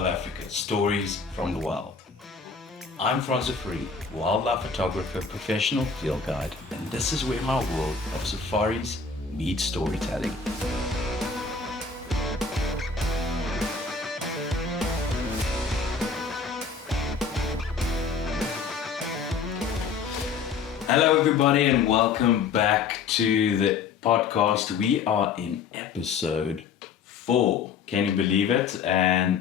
South Africa, stories from the wild. I'm Francois, Fourie, wildlife photographer, professional field guide, and this is where my world of safaris meets storytelling. Hello everybody and welcome back to the podcast. We are in episode 4. Can you believe it? And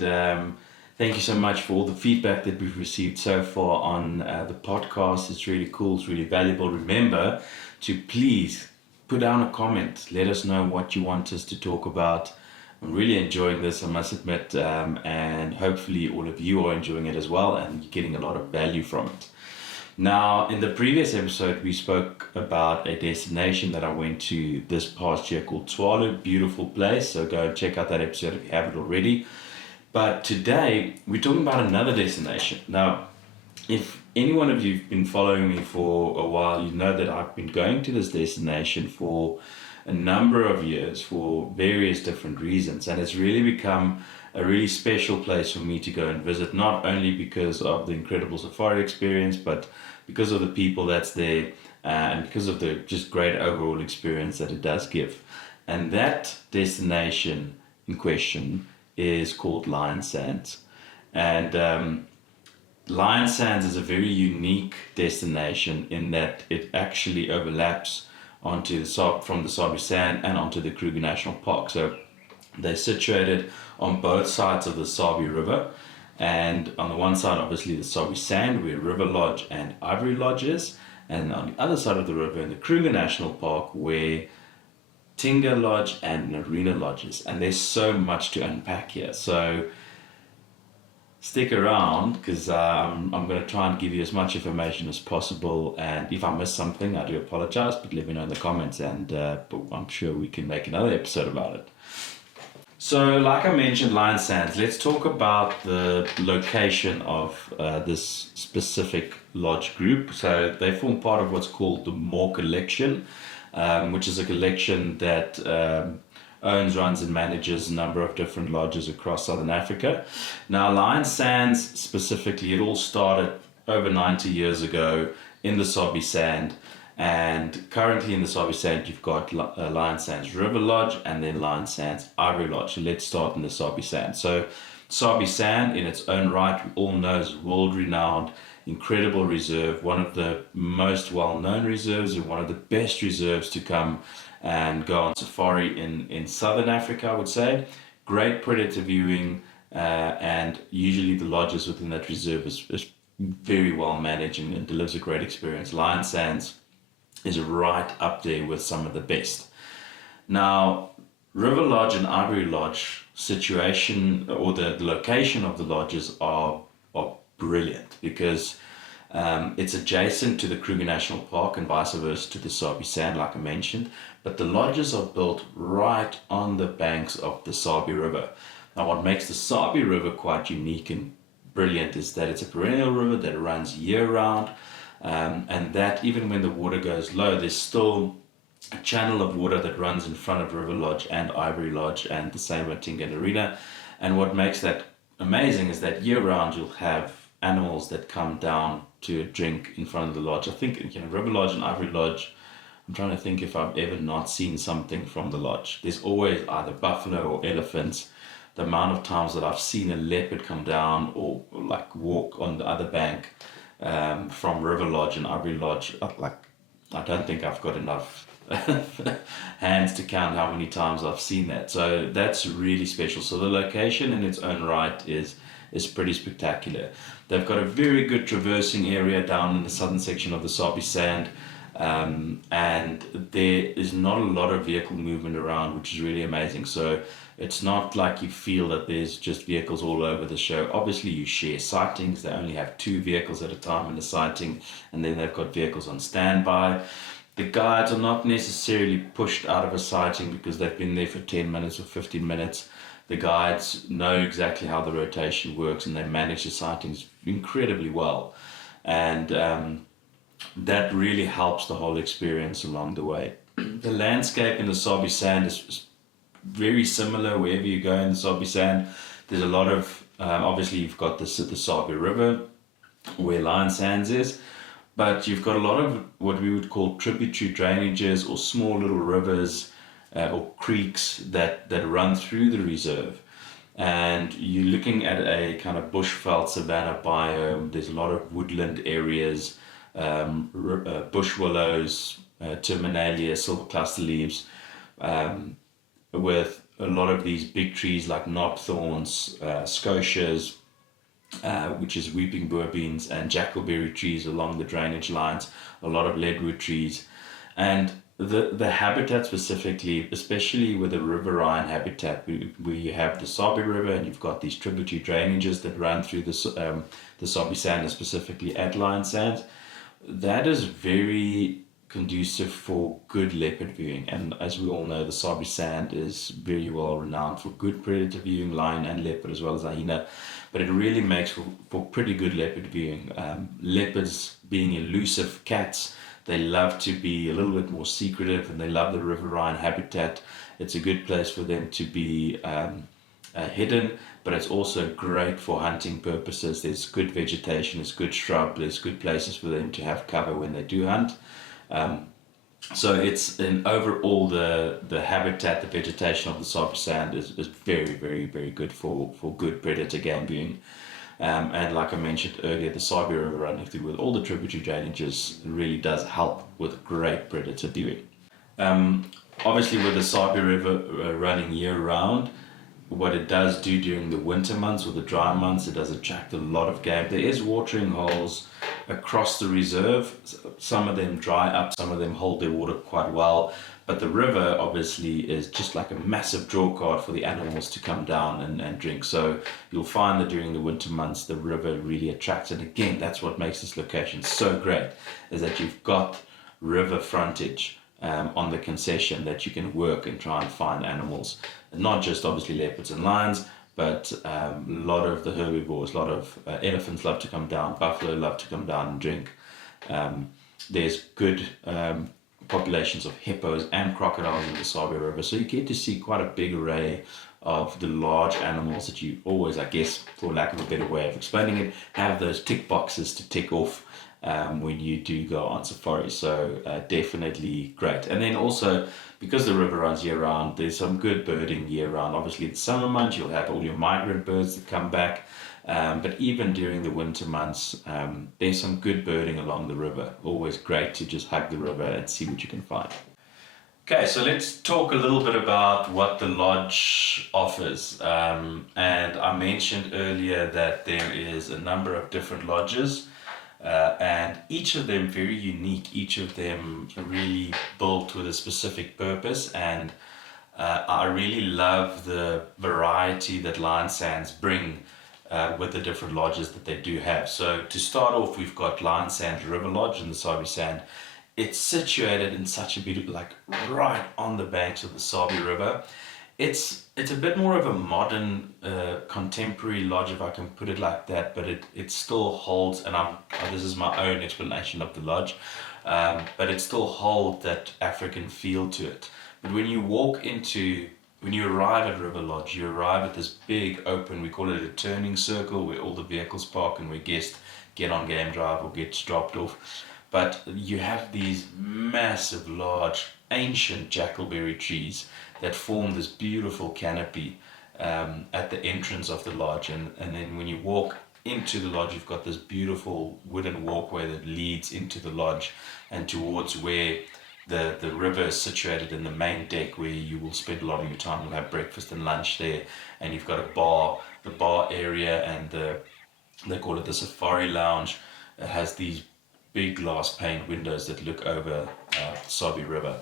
thank you so much for all the feedback that we've received so far on the podcast. It's really cool, it's really valuable. Remember to please put down a comment. Let us know what you want us to talk about. I'm really enjoying this, I must admit, and hopefully all of you are enjoying it as well and you're getting a lot of value from it. Now, in the previous episode, we spoke about a destination that I went to this past year called Tshwane. Beautiful place, so go and check out that episode if you haven't already. But today, we're talking about another destination. Now, if any one of you have been following me for a while, you know that I've been going to this destination for a number of years for various different reasons. And it's really become a really special place for me to go and visit, not only because of the incredible safari experience, but because of the people that's there and because of the just great overall experience that it does give. And that destination in question is called Lion Sands. And Lion Sands is a very unique destination in that it actually overlaps onto from the Sabi Sand and onto the Kruger National Park. So they're situated on both sides of the Sabie River, and on the one side obviously the Sabi Sand where River Lodge and Ivory Lodge is, and on the other side of the river in the Kruger National Park where Tinga Lodge and Narina Lodge is. And there's so much to unpack here, so stick around because I'm going to try and give you as much information as possible, and if I miss something I do apologize, but let me know in the comments, and but I'm sure we can make another episode about it. So like I mentioned, Lion Sands, let's talk about the location of this specific lodge group. So they form part of what's called the Moore Collection, which is a collection that owns, runs and manages a number of different lodges across Southern Africa. Now Lion Sands specifically, it all started over 90 years ago in the Sabi Sand. And currently in the Sabi Sand, you've got Lion Sands River Lodge and then Lion Sands Ivory Lodge. So let's start in the Sabi Sand. So Sabi Sand in its own right, we all know, is world-renowned, incredible reserve, one of the most well-known reserves and one of the best reserves to come and go on safari in Southern Africa, I would say. Great predator viewing, and usually the lodges within that reserve is very well managed and delivers a great experience. Lion Sands is right up there with some of the best. Now, River Lodge and Ivory Lodge situation, or the location of the lodges are brilliant because it's adjacent to the Kruger National Park and vice versa to the Sabi Sand, like I mentioned, but the lodges are built right on the banks of the Sabie River. Now, what makes the Sabie River quite unique and brilliant is that it's a perennial river that runs year-round, and that even when the water goes low, there's still a channel of water that runs in front of River Lodge and Ivory Lodge, and the same at Tinga and Narina. And what makes that amazing is that year-round you'll have animals that come down to drink in front of the lodge. I think, River Lodge and Ivory Lodge, I'm trying to think if I've ever not seen something from the lodge. There's always either buffalo or elephants. The amount of times that I've seen a leopard come down or like walk on the other bank from River Lodge and Ivory Lodge, I don't think I've got enough hands to count how many times I've seen that. So that's really special. So the location in its own right is pretty spectacular. They've got a very good traversing area down in the southern section of the Sabi Sand, and there is not a lot of vehicle movement around, which is really amazing. So it's not like you feel that there's just vehicles all over the show. Obviously you share sightings. They only have 2 vehicles at a time in the sighting, and then they've got vehicles on standby. The guides are not necessarily pushed out of a sighting because they've been there for 10 minutes or 15 minutes. The guides know exactly how the rotation works and they manage the sightings incredibly well. And that really helps the whole experience along the way. The landscape in the Sabi Sand is very similar wherever you go in the Sabi Sand. There's a lot of Obviously, you've got the Sabie River, where Lion Sands is, but you've got a lot of what we would call tributary drainages or small little rivers or creeks that run through the reserve. And you're looking at a kind of bushveld savanna biome. There's a lot of woodland areas, bush willows, terminalia, silver cluster leaves, with a lot of these big trees like knobthorns, scotias, which is weeping bourbeens, and jackalberry trees along the drainage lines, a lot of leadwood trees. And the habitat specifically, especially with the riverine habitat, where you have the Sabie River and you've got these tributary drainages that run through the Sabi Sand, and specifically at Lion Sands, that is very conducive for good leopard viewing. And as we all know, the Sabi Sand is very well renowned for good predator viewing, lion and leopard as well as hyena, but it really makes for pretty good leopard viewing. Leopards being elusive cats, they love to be a little bit more secretive, and they love the riverine habitat. It's a good place for them to be hidden, but it's also great for hunting purposes. There's good vegetation, there's good shrub, there's good places for them to have cover when they do hunt. So it's in overall the habitat, the vegetation of the Sabi Sand is very, very, very good for good predator game viewing. And like I mentioned earlier, the Sabie River running through with all the tributary drainages really does help with great predator viewing. Obviously, with the Sabie River running year round, what it does do during the winter months or the dry months, it does attract a lot of game. There is watering holes across the reserve. Some of them dry up, some of them hold their water quite well. But the river obviously is just like a massive draw card for the animals to come down and drink. So you'll find that during the winter months, the river really attracts. And again, that's what makes this location so great, is that you've got river frontage on the concession that you can work and try and find animals. And not just obviously leopards and lions, but a lot of the herbivores, a lot of elephants love to come down, buffalo love to come down and drink. There's good populations of hippos and crocodiles in the Sabie River, so you get to see quite a big array of the large animals that you always, I guess, for lack of a better way of explaining it, have those tick boxes to tick off when you do go on safari. So definitely great. And then also, because the river runs year round, there's some good birding year round. Obviously in the summer months you'll have all your migrant birds that come back, but even during the winter months there's some good birding along the river. Always great to just hug the river and see what you can find. Okay, so let's talk a little bit about what the lodge offers. And I mentioned earlier that there is a number of different lodges, and each of them very unique, each of them really built with a specific purpose. And I really love the variety that Lion Sands bring with the different lodges that they do have. So to start off, we've got Lion Sands River Lodge in the Sabi Sand. It's situated in such a beautiful, like right on the banks of the Sabie River. It's a bit more of a modern, contemporary lodge, if I can put it like that, but it still holds, and this is my own explanation of the lodge, but it still holds that African feel to it. But when you arrive at River Lodge, you arrive at this big open, we call it a turning circle, where all the vehicles park and where guests get on game drive or get dropped off. But you have these massive, large, ancient jackalberry trees that form this beautiful canopy at the entrance of the lodge. And then when you walk into the lodge, you've got this beautiful wooden walkway that leads into the lodge and towards where the river is situated in the main deck, where you will spend a lot of your time. You'll have breakfast and lunch there, and you've got the bar area, and they call it the safari lounge. It has these big glass pane windows that look over Sabie River.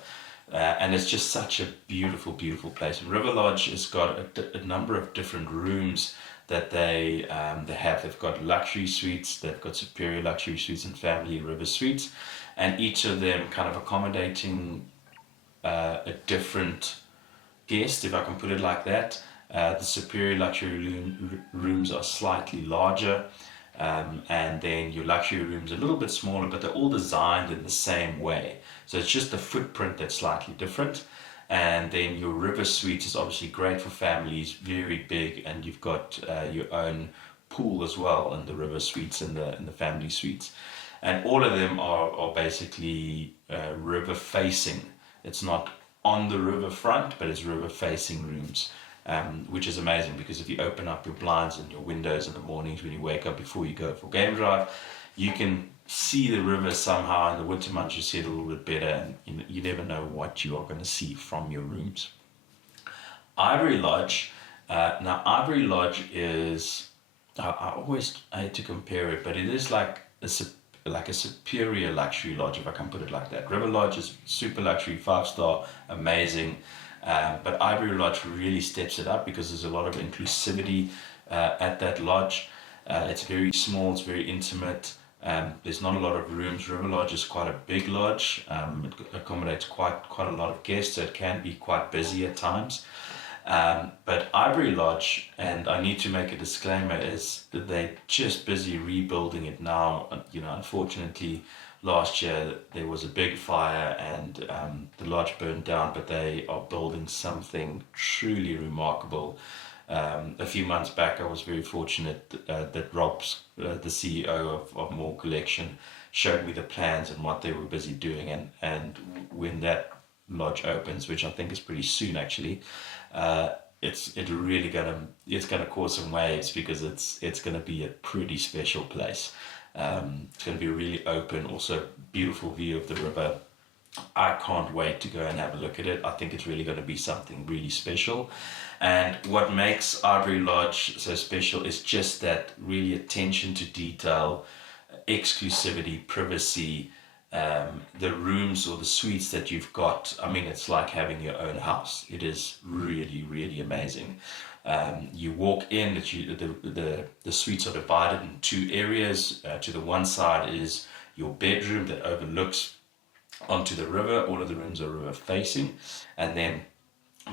And it's just such a beautiful, beautiful place. River Lodge has got a number of different rooms that they have. They've got luxury suites, they've got superior luxury suites and family river suites, and each of them kind of accommodating a different guest, if I can put it like that. The superior luxury rooms are slightly larger, and then your luxury rooms are a little bit smaller, but they're all designed in the same way. So it's just the footprint that's slightly different. And then your river suite is obviously great for families, very big, and you've got your own pool as well in the river suites and the family suites. And all of them are basically river facing. It's not on the river front, but it's river facing rooms, which is amazing because if you open up your blinds and your windows in the mornings when you wake up before you go for game drive, you can see the river somehow. In the winter months you see it a little bit better, and you never know what you are going to see from your rooms. Ivory Lodge, now Ivory Lodge is, I always hate to compare it, but it is like a superior luxury lodge, if I can put it like that. River Lodge is super luxury, 5-star, amazing, but Ivory Lodge really steps it up because there's a lot of inclusivity at that lodge. It's very small, it's very intimate. There's not a lot of rooms. River Lodge is quite a big lodge. It accommodates quite a lot of guests, so it can be quite busy at times. But Ivory Lodge, and I need to make a disclaimer, is that they're just busy rebuilding it now. Unfortunately, last year there was a big fire and the lodge burned down, but they are building something truly remarkable. A few months back, I was very fortunate that Rob's, the CEO of More Collection, showed me the plans and what they were busy doing. And when that lodge opens, which I think is pretty soon actually, it's gonna cause some waves because it's gonna be a pretty special place. It's gonna be really open, also beautiful view of the river. I can't wait to go and have a look at it. I think it's really going to be something really special. And what makes Ivory Lodge so special is just that really attention to detail, exclusivity, privacy, the rooms or the suites that you've got. I mean, it's like having your own house. It is really, really amazing. You walk in, the suites are divided in two areas. To the one side is your bedroom that overlooks onto the river. All of the rooms are river facing, and then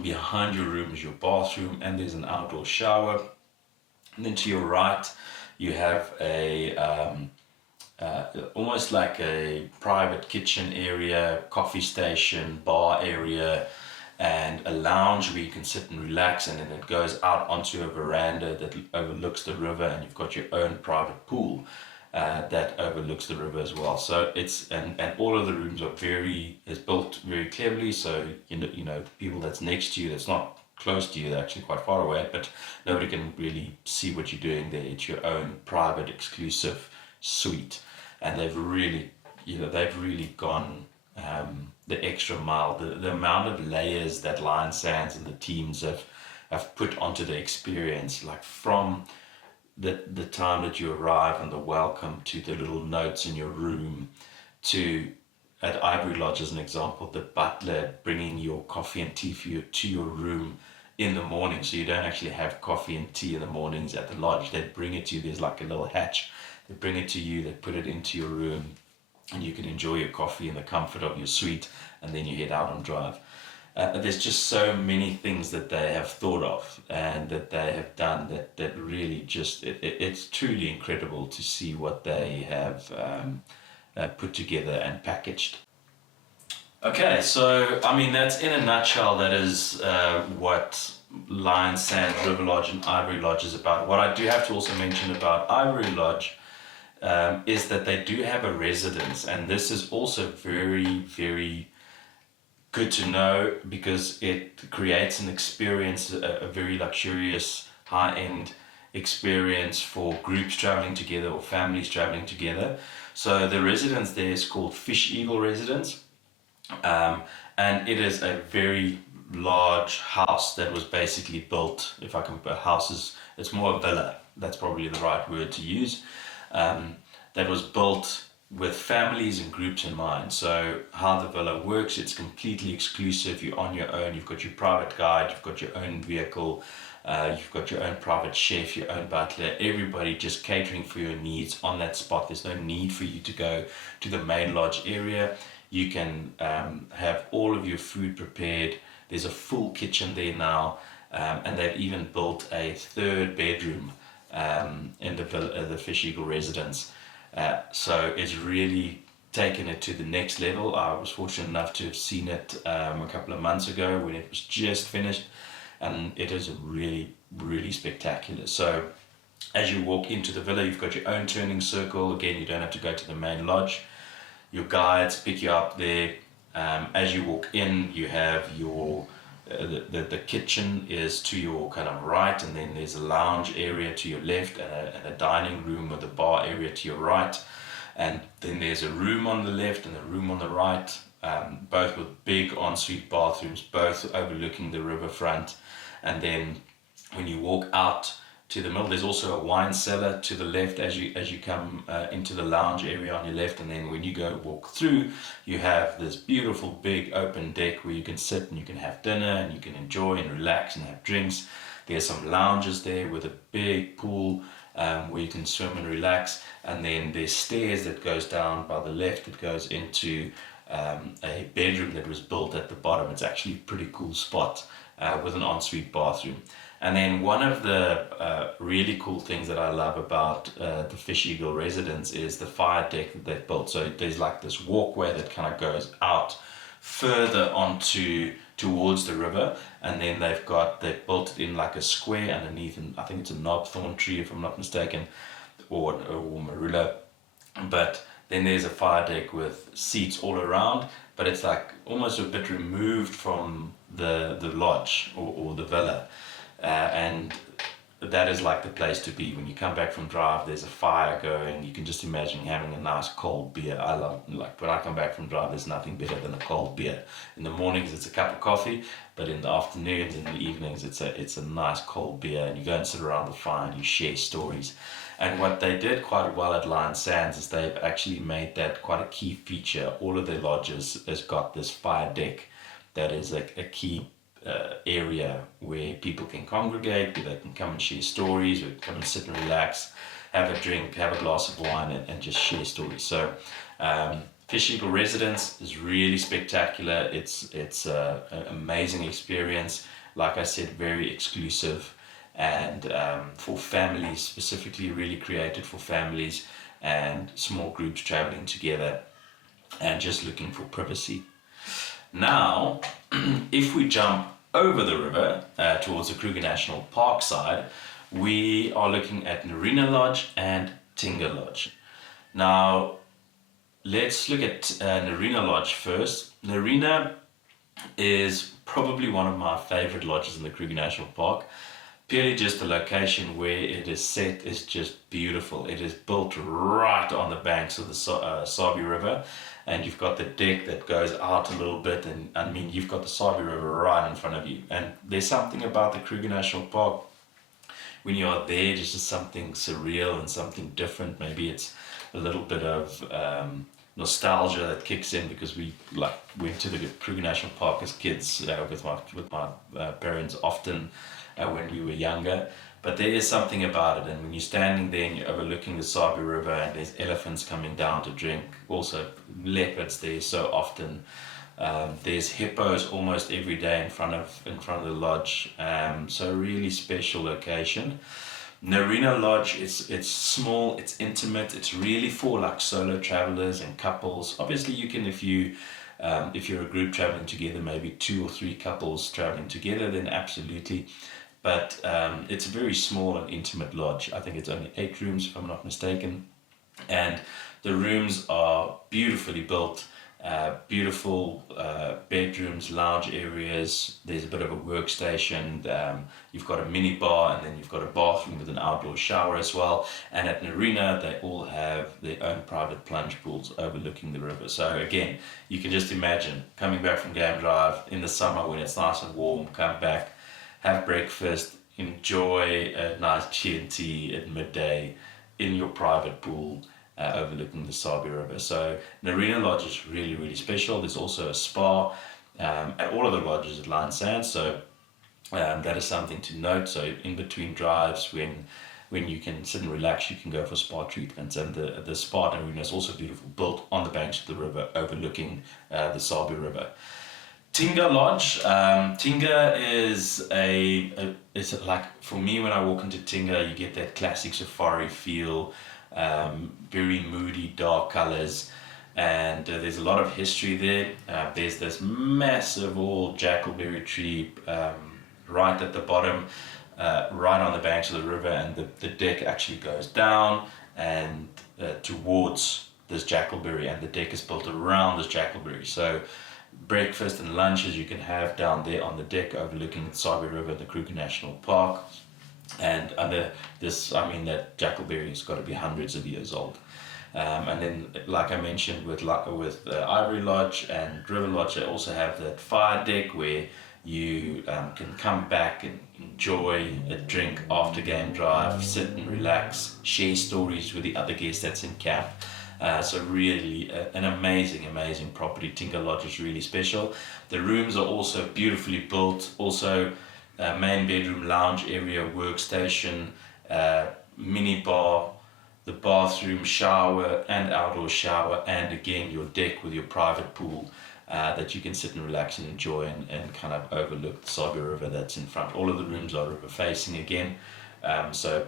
behind your room is your bathroom, and there's an outdoor shower. And then to your right you have a almost like a private kitchen area, coffee station, bar area, and a lounge where you can sit and relax, and then it goes out onto a veranda that overlooks the river, and you've got your own private pool that overlooks the river as well. So it's and all of the rooms is built very cleverly, so the people that's next to you, that's not close to you, they're actually quite far away, but nobody can really see what you're doing there. It's your own private exclusive suite, and they've really gone the extra mile. The amount of layers that Lion Sands and the teams have put onto the experience, like from the time that you arrive and the welcome, to the little notes in your room, to at Ivory Lodge as an example, the butler bringing your coffee and tea for you to your room in the morning, so you don't actually have coffee and tea in the mornings at the lodge. They bring it to you. There's like a little hatch. They bring it to you. They put it into your room, and you can enjoy your coffee in the comfort of your suite, and then you head out on drive. There's just so many things that they have thought of and that they have done that really just, it's truly incredible to see what they have put together and packaged. Okay, so I mean, that's in a nutshell, that is what Lion Sands, River Lodge and Ivory Lodge is about. What I do have to also mention about Ivory Lodge is that they do have a residence, and this is also very, very good to know because it creates an experience, a very luxurious, high-end experience for groups traveling together or families traveling together. So the residence there is called Fish Eagle Residence, and it is a very large house that was basically built, if I can put houses, it's more a villa, that's probably the right word to use, that was built with families and groups in mind. So how the villa works, it's completely exclusive. You're on your own. You've got your private guide. You've got your own vehicle. You've got your own private chef, your own butler. Everybody just catering for your needs on that spot. There's no need for you to go to the main lodge area. You can have all of your food prepared. There's a full kitchen there now, and they've even built a third bedroom in the Fish Eagle Residence. So it's really taken it to the next level. I was fortunate enough to have seen it a couple of months ago when it was just finished, and it is really, really spectacular. So as you walk into the villa, you've got your own turning circle. Again, you don't have to go to the main lodge. Your guides pick you up there. As you walk in, you have your the kitchen is to your kind of right, and then there's a lounge area to your left, and a dining room with a bar area to your right, and then there's a room on the left and a room on the right, both with big ensuite bathrooms, both overlooking the riverfront. And then when you walk out to the middle, there's also a wine cellar to the left as you come into the lounge area on your left. And then when you go walk through, you have this beautiful big open deck where you can sit and you can have dinner and you can enjoy and relax and have drinks. There's some lounges there with a big pool where you can swim and relax. And then there's stairs that goes down by the left that goes into a bedroom that was built at the bottom. It's actually a pretty cool spot with an ensuite bathroom. And then one of the really cool things that I love about the Fish Eagle residence is the fire deck that they've built. So there's like this walkway that kind of goes out further towards the river, and then they've built it in like a square underneath, and I think it's a knobthorn tree if I'm not mistaken, or marula. But then there's a fire deck with seats all around, but it's like almost a bit removed from the lodge or the villa. And that is like the place to be. When you come back from drive, there's a fire going. You can just imagine having a nice cold beer. I love, like when I come back from drive, there's nothing better than a cold beer. In the mornings, it's a cup of coffee, but in the afternoons and the evenings, it's a nice cold beer. And you go and sit around the fire and you share stories. And what they did quite well at Lion Sands is they've actually made that quite a key feature. All of their lodges has got this fire deck that is a key area where people can congregate, where they can come and share stories, where they can come and sit and relax, have a drink, have a glass of wine, and just share stories. So Fish Eagle Residence is really spectacular. It's an amazing experience. Like I said, very exclusive, and for families, specifically really created for families and small groups traveling together and just looking for privacy. Now, if we jump over the river towards the Kruger National Park side, we are looking at Narina Lodge and Tinga Lodge. Now, let's look at Narina Lodge first. Narina is probably one of my favorite lodges in the Kruger National Park. Purely just the location where it is set is just beautiful. It is built right on the banks of the Sabie River, and you've got the deck that goes out a little bit, and I mean you've got the Sabie River right in front of you. And there's something about the Kruger National Park when you are there, just something surreal and something different. Maybe it's a little bit of nostalgia that kicks in, because we went to the Kruger National Park as kids with my parents often when we were younger. But there is something about it, and when you're standing there and you're overlooking the Sabie River, and there's elephants coming down to drink, also leopards there so often. There's hippos almost every day in front of the lodge. So really special location. Narina Lodge, it's small, it's intimate, it's really for like solo travelers and couples. Obviously you can, if you're a group traveling together, maybe 2 or 3 couples traveling together, then absolutely. But it's a very small and intimate lodge. I think it's only 8 rooms if I'm not mistaken. And the rooms are beautifully built, beautiful bedrooms, lounge areas. There's a bit of a workstation. You've got a mini bar, and then you've got a bathroom with an outdoor shower as well. And at Narina, they all have their own private plunge pools overlooking the river. So again, you can just imagine coming back from Game Drive in the summer when it's nice and warm, come back, have breakfast, enjoy a nice Chianti at midday in your private pool overlooking the Sabie River. So Narina Lodge is really, really special. There's also a spa at all of the lodges at Lion Sands, so that is something to note. So in between drives, when you can sit and relax, you can go for spa treatments. And the spa at Narina is also beautiful, built on the banks of the river overlooking the Sabie River. Tinga Lodge. Tinga is it's like, for me, when I walk into Tinga, you get that classic safari feel, very moody, dark colors. and there's a lot of history there. There's this massive old jackalberry tree right at the bottom, right on the banks of the river, and the deck actually goes down and towards this jackalberry, and the deck is built around this jackalberry. So breakfast and lunches you can have down there on the deck overlooking the Sabie River, the Kruger National Park. And under this, I mean, that jackalberry has got to be hundreds of years old. And then, like I mentioned, with Ivory Lodge and River Lodge, they also have that fire deck where you can come back and enjoy a drink after game drive, sit and relax, share stories with the other guests that's in camp. So really an amazing property. Tinker Lodge is really special. The rooms are also beautifully built. Also main bedroom, lounge area, workstation, mini bar, the bathroom, shower and outdoor shower, and again your deck with your private pool that you can sit and relax and enjoy, and kind of overlook the Sabie River that's in front. All of the rooms are river facing again, so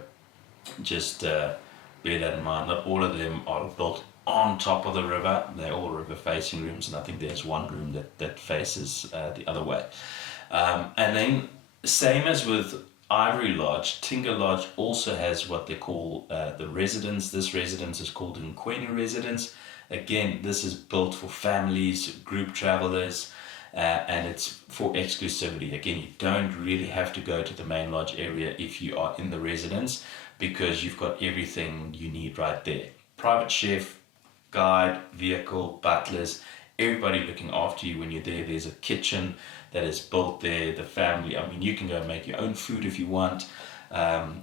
just bear that in mind. Not all of them are built on top of the river. They're all river facing rooms, and I think there's one room that faces the other way. And then same as with Ivory Lodge, Tinker Lodge also has what they call the residence. This residence is called an Nkwenu residence. Again, this is built for families, group travelers, and it's for exclusivity. Again, you don't really have to go to the main lodge area if you are in the residence, because you've got everything you need right there. Private chef, guide, vehicle, butlers, everybody looking after you when you're there. There's a kitchen that is built there. The family, I mean, you can go make your own food if you want.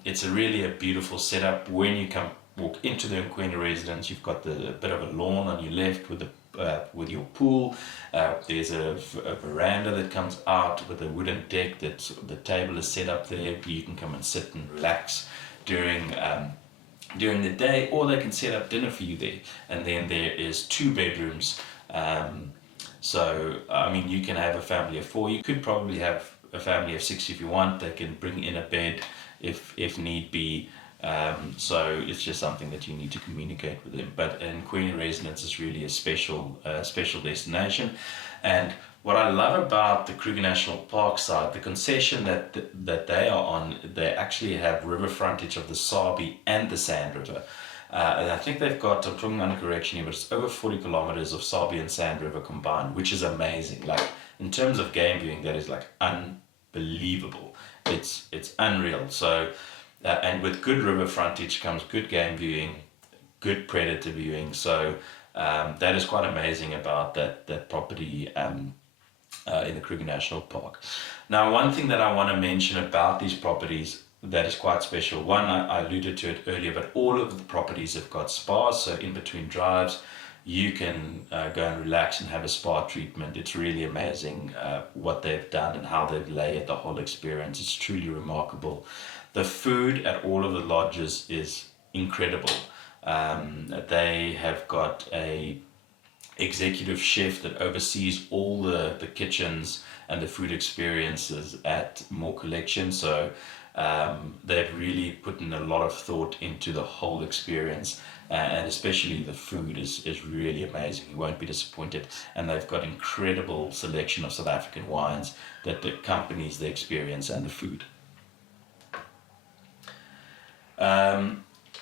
It's really a beautiful setup. When you walk into the Nkwenu residence, you've got a bit of a lawn on your left with your pool. There's a veranda that comes out with a wooden deck that the table is set up there. You can come and sit and relax during the day, or they can set up dinner for you there. And then there is 2 bedrooms. So I mean, you can have a family of 4. You could probably have a family of 6 if you want. They can bring in a bed if need be. So it's just something that you need to communicate with them. But Nkwenu residence is really a special destination. And what I love about the Kruger National Park side, the concession that they are on, they actually have river frontage of the Sabi and the Sand River. And I think they've got, I'm talking under correction here, but it's over 40 kilometers of Sabi and Sand River combined, which is amazing. Like, in terms of game viewing, that is like unbelievable. It's unreal. So, and with good river frontage comes good game viewing, good predator viewing. So that is quite amazing about that property in the Kruger National Park. Now, one thing that I want to mention about these properties that is quite special. One, I alluded to it earlier, but all of the properties have got spas. So in between drives, you can go and relax and have a spa treatment. It's really amazing what they've done and how they've layered the whole experience. It's truly remarkable. The food at all of the lodges is incredible. They have got a executive chef that oversees all the kitchens and the food experiences at More Collection. So they've really put in a lot of thought into the whole experience, and especially the food is really amazing. You won't be disappointed. And they've got incredible selection of South African wines that accompanies the experience and the food.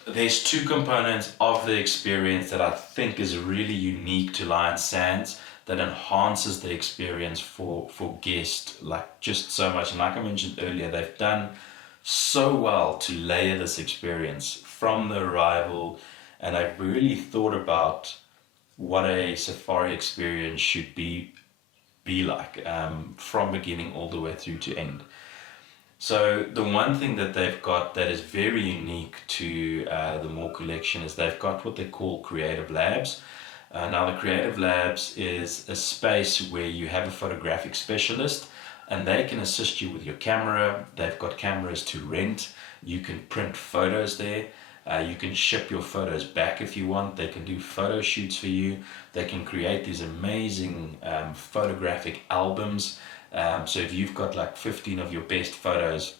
There's 2 components of the experience that I think is really unique to Lion Sands, that enhances the experience for guests, like just so much. And like I mentioned earlier, they've done so well to layer this experience from the arrival, and I've really thought about what a safari experience should be like, from beginning all the way through to end. So the one thing that they've got that is very unique to the More Collection is they've got what they call Creative Labs. Now the Creative Labs is a space where you have a photographic specialist, and they can assist you with your camera. They've got cameras to rent. You can print photos there. You can ship your photos back if you want. They can do photo shoots for you. They can create these amazing photographic albums. So if you've got like 15 of your best photos,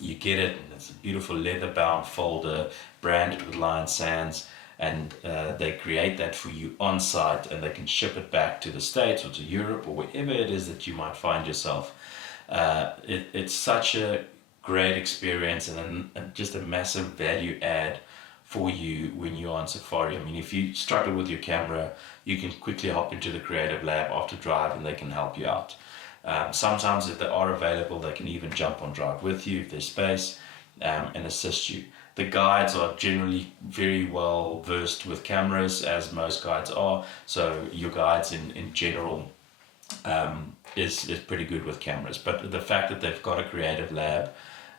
you get it, and it's a beautiful leather bound folder branded with Lion Sands, and they create that for you on site, and they can ship it back to the States or to Europe or wherever it is that you might find yourself. It's such a great experience and just a massive value add for you when you're on safari. I mean, if you struggle with your camera, you can quickly hop into the creative lab after drive and they can help you out. Sometimes if they are available, they can even jump on drive with you if there's space, and assist you. The guides are generally very well versed with cameras, as most guides are, so your guides in general is pretty good with cameras. But the fact that they've got a creative lab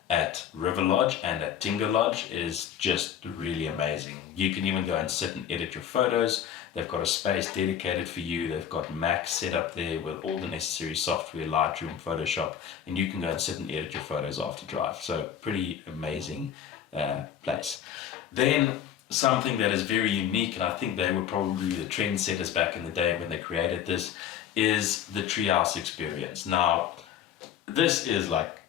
at River Lodge and at Tinga Lodge is just really amazing. You can even go and sit and edit your photos. They've got a space dedicated for you. They've got Mac set up there with all the necessary software, Lightroom, Photoshop, and you can go and sit and edit your photos after drive. So pretty amazing place. Then something that is very unique, and I think they were probably the trendsetters back in the day when they created this, is the treehouse experience. Now, this is like,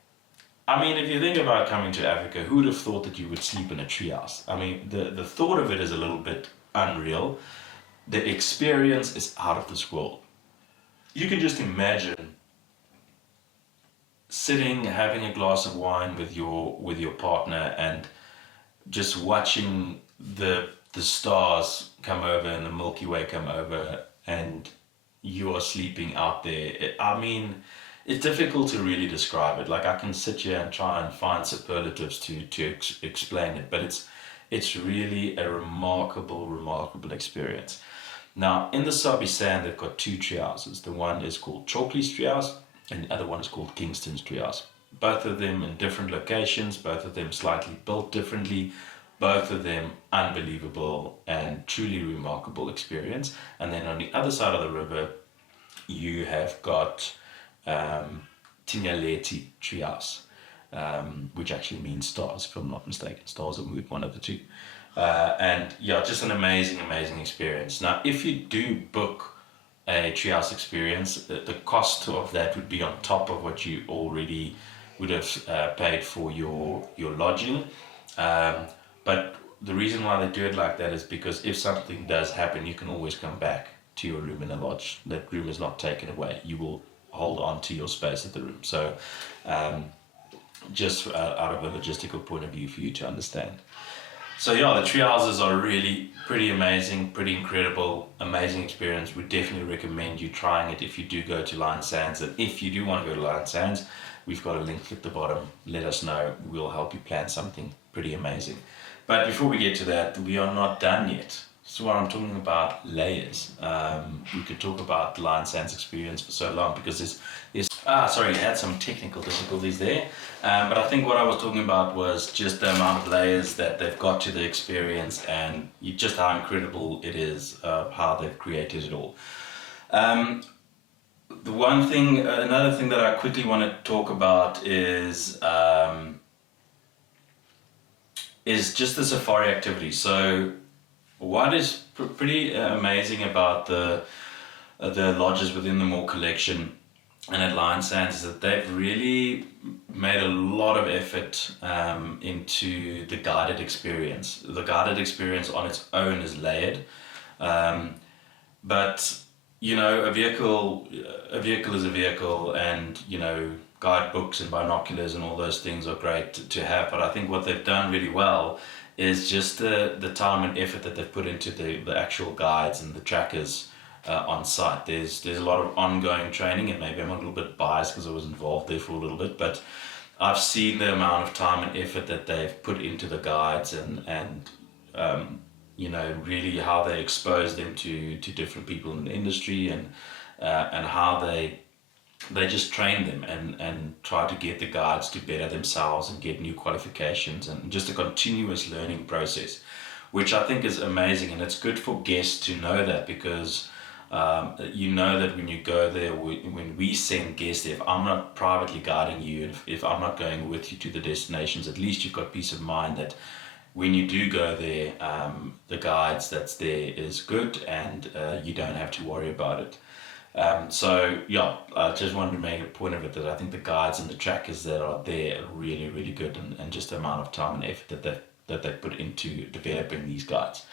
I mean, if you think about coming to Africa, who would have thought that you would sleep in a treehouse? I mean, the thought of it is a little bit unreal. The experience is out of this world. You can just imagine sitting, having a glass of wine with your partner, and just watching the stars come over and the Milky Way come over, and you are sleeping out there. I mean, it's difficult to really describe it. Like, I can sit here and try and find superlatives to explain it, but it's really a remarkable experience. Now, in the Sabi Sand, they've got two treehouses. The one is called Chalkley's treehouse, and the other one is called Kingston's treehouse. Both of them in different locations, both of them slightly built differently, both of them unbelievable and truly remarkable experience. And then on the other side of the river, you have got Tinyaleti treehouse, which actually means stars, if I'm not mistaken. Stars of Mood, one of the two. And yeah, just an amazing experience. Now, if you do book a treehouse experience, the cost of that would be on top of what you already would have paid for your lodging. But the reason why they do it like that is because if something does happen, you can always come back to your room in the lodge. That room is not taken away. You will hold on to your space at the room. So just out of a logistical point of view for you to understand. So yeah, the tree houses are really pretty amazing, pretty incredible, amazing experience. Would definitely recommend you trying it if you do go to Lion Sands. And if you do want to go to Lion Sands, we've got a link at the bottom. Let us know. We'll help you plan something pretty amazing. But before we get to that, we are not done yet. So what I'm talking about, layers. We could talk about the Lion Sands experience for so long because I had some technical difficulties there. But I think what I was talking about was just the amount of layers that they've got to the experience, and just how incredible it is, how they've created it all. Another thing that I quickly want to talk about is just the safari activity. So what is pretty amazing about the lodges within the Moore collection and at Lion Sands is that they've really made a lot of effort into the guided experience. The guided experience on its own is layered, but you know, a vehicle is a vehicle, and you know, guidebooks and binoculars and all those things are great to have. But I think what they've done really well is just the time and effort that they've put into the actual guides and the trackers on site. There's a lot of ongoing training, and maybe I'm a little bit biased because I was involved there for a little bit, but I've seen the amount of time and effort that they've put into the guides, and you know, really how they expose them to different people in the industry, and how they just train them and try to get the guides to better themselves and get new qualifications, and just a continuous learning process, which I think is amazing. And it's good for guests to know that, because you know that when you go there, when we send guests there, if I'm not privately guiding you, if I'm not going with you to the destinations, at least you've got peace of mind that when you do go there, the guides that's there is good, and you don't have to worry about it. So yeah, I just wanted to make a point of it that I think the guides and the trackers that are there are really, really good, and just the amount of time and effort that they've that they put into developing these guides.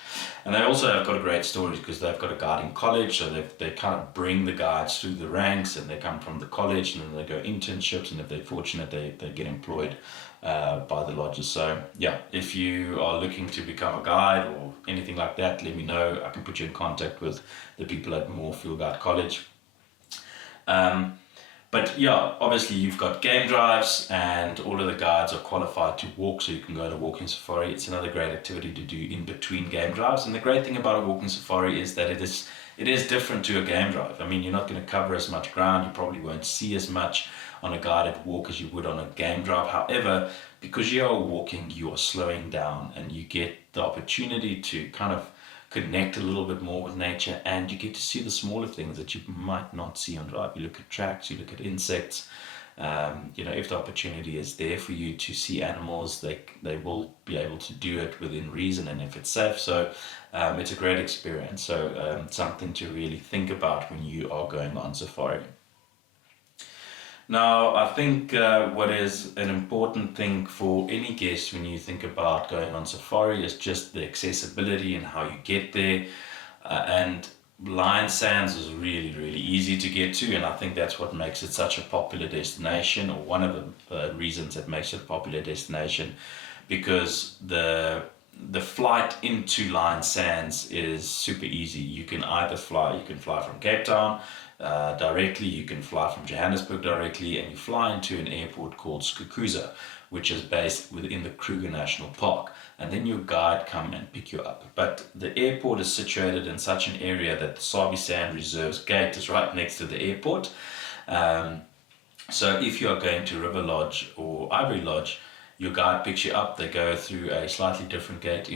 And they also have got a great stories because they've got a guiding college, so they kind of bring the guides through the ranks, and they come from the college and then they go internships, and if they're fortunate they get employed by the lodges. So yeah, if you are looking to become a guide or anything like that, let me know. I can put you in contact with the people at Moore Field Guide College. But yeah, obviously you've got game drives, and all of the guides are qualified to walk, so you can go to walking safari. It's another great activity to do in between game drives. And the great thing about a walking safari is that it is different to a game drive. I mean, you're not going to cover as much ground, you probably won't see as much on a guided walk as you would on a game drive. However, because you are walking, you are slowing down, and you get the opportunity to kind of connect a little bit more with nature, and you get to see the smaller things that you might not see on drive. You look at tracks, you look at insects. If the opportunity is there for you to see animals, they will be able to do it within reason, and if it's safe. So it's a great experience. So something to really think about when you are going on safari. Now, I think what is an important thing for any guest when you think about going on safari is just the accessibility and how you get there. And Lion Sands is really, really easy to get to, and I think that's what makes it such a popular destination, or one of the reasons that makes it a popular destination, because the flight into Lion Sands is super easy. You can fly from Cape Town directly, you can fly from Johannesburg directly, and you fly into an airport called Skukuza, which is based within the Kruger National Park, and then your guide come and pick you up. But the airport is situated in such an area that the Sabi Sand Reserve's gate is right next to the airport. So if you are going to River Lodge or Ivory Lodge, your guide picks you up. They go through a slightly different gate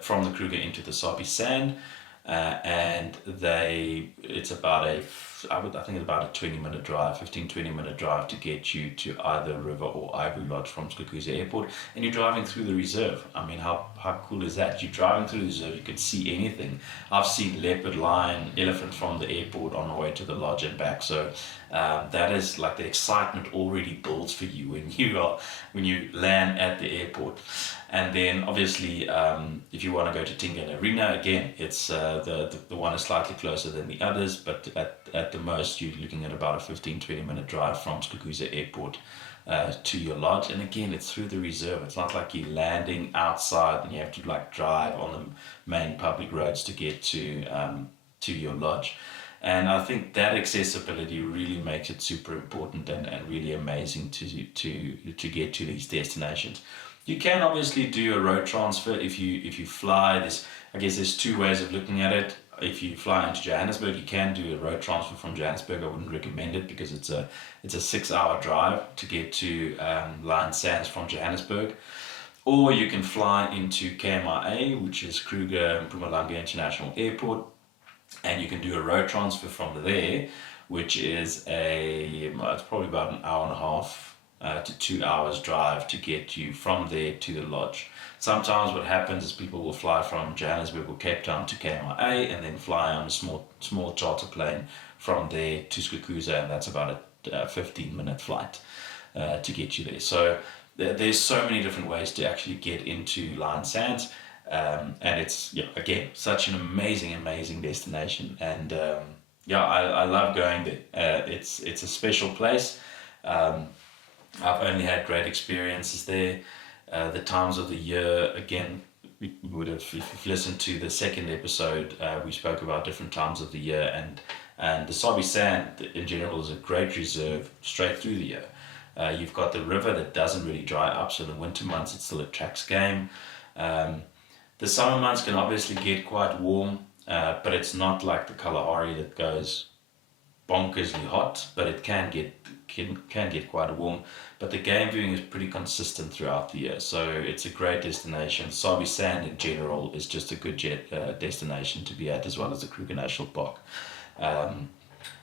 from the Kruger into the Sabi Sand, and it's about a 20-minute drive, 15-20-minute drive to get you to either River or Ivory Lodge from Skukuza Airport, and you're driving through the reserve. I mean, how cool is that? You're driving through the reserve, you can see anything. I've seen leopard, lion, elephant from the airport on the way to the lodge and back. So that is like the excitement already builds for you when you land at the airport. And then obviously, if you want to go to Tingan Arena, again, it's the one is slightly closer than the others, but at the most you're looking at about a 15-20-minute drive from Skukuza Airport to your lodge. And again, it's through the reserve. It's not like you're landing outside and you have to drive on the main public roads to get to your lodge. And I think that accessibility really makes it super important and really amazing to get to these destinations. You can obviously do a road transfer if you fly. There's two ways of looking at it. If you fly into Johannesburg, you can do a road transfer from Johannesburg. I wouldn't recommend it because it's a 6-hour drive to get to Lion Sands from Johannesburg. Or you can fly into KMIA, which is Kruger Mpumalanga International Airport, and you can do a road transfer from there, which is it's probably about an hour and a half to 2 hours drive to get you from there to the lodge. Sometimes what happens is people will fly from Johannesburg or Cape Town to KMIA and then fly on a small charter plane from there to Skukuza, and that's about a 15-minute flight to get you there. So there's so many different ways to actually get into Lion Sands, and it's again such an amazing destination. And I love going there. It's a special place. I've only had great experiences there. The times of the year, again, we would have, if you've listened to the second episode, we spoke about different times of the year, and the Sabi Sand in general is a great reserve straight through the year. You've got the river that doesn't really dry up, so in the winter months it still attracts game. The summer months can obviously get quite warm, but it's not like the Kalahari that goes bonkersly hot, but it can get quite warm. But the game viewing is pretty consistent throughout the year, so it's a great destination. Sabi Sand in general is just a good destination to be at, as well as the Kruger National Park.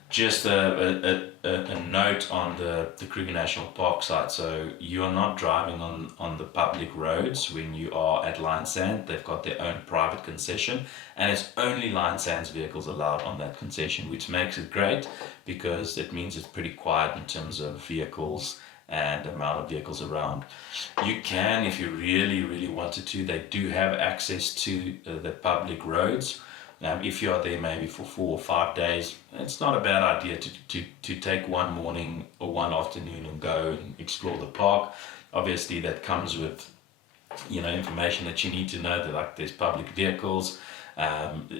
Just a note on the Kruger National Park site. So you are not driving on the public roads when you are at Lion Sand. They've got their own private concession, and it's only Lion Sands vehicles allowed on that concession, which makes it great because it means it's pretty quiet in terms of vehicles and the amount of vehicles around. You can, if you really, really wanted to, they do have access to the public roads. If you are there maybe for 4 or 5 days, it's not a bad idea to take one morning or one afternoon and go and explore the park. Obviously, that comes with information that you need to know, that like there's public vehicles,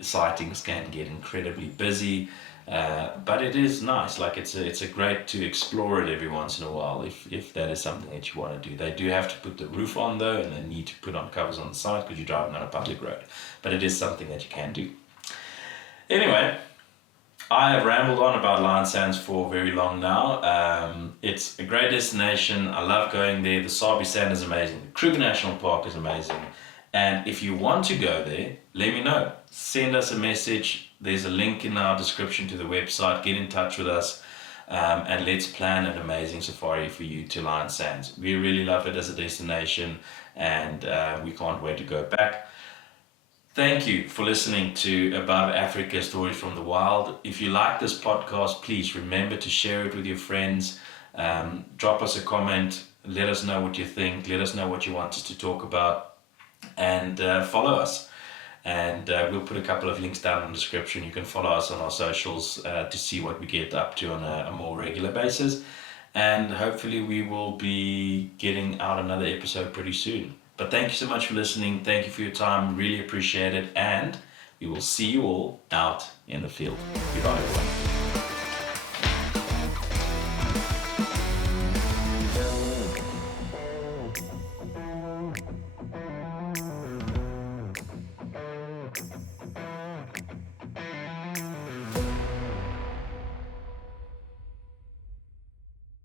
sightings can get incredibly busy, but it is nice. Like it's a great to explore it every once in a while if that is something that you want to do. They do have to put the roof on though, and they need to put on covers on the side because you're driving on a public road, but it is something that you can do. Anyway, I have rambled on about Lion Sands for very long now. It's a great destination. I love going there. The Sabi Sand is amazing. The Kruger National Park is amazing. And if you want to go there, let me know. Send us a message. There's a link in our description to the website. Get in touch with us, and let's plan an amazing safari for you to Lion Sands. We really love it as a destination, and we can't wait to go back. Thank you for listening to Above Africa Stories from the Wild. If you like this podcast, please remember to share it with your friends. Drop us a comment. Let us know what you think. Let us know what you want us to talk about. And follow us. And we'll put a couple of links down in the description. You can follow us on our socials to see what we get up to on a more regular basis. And hopefully we will be getting out another episode pretty soon. But thank you so much for listening. Thank you for your time. Really appreciate it. And we will see you all out in the field. Goodbye, everyone.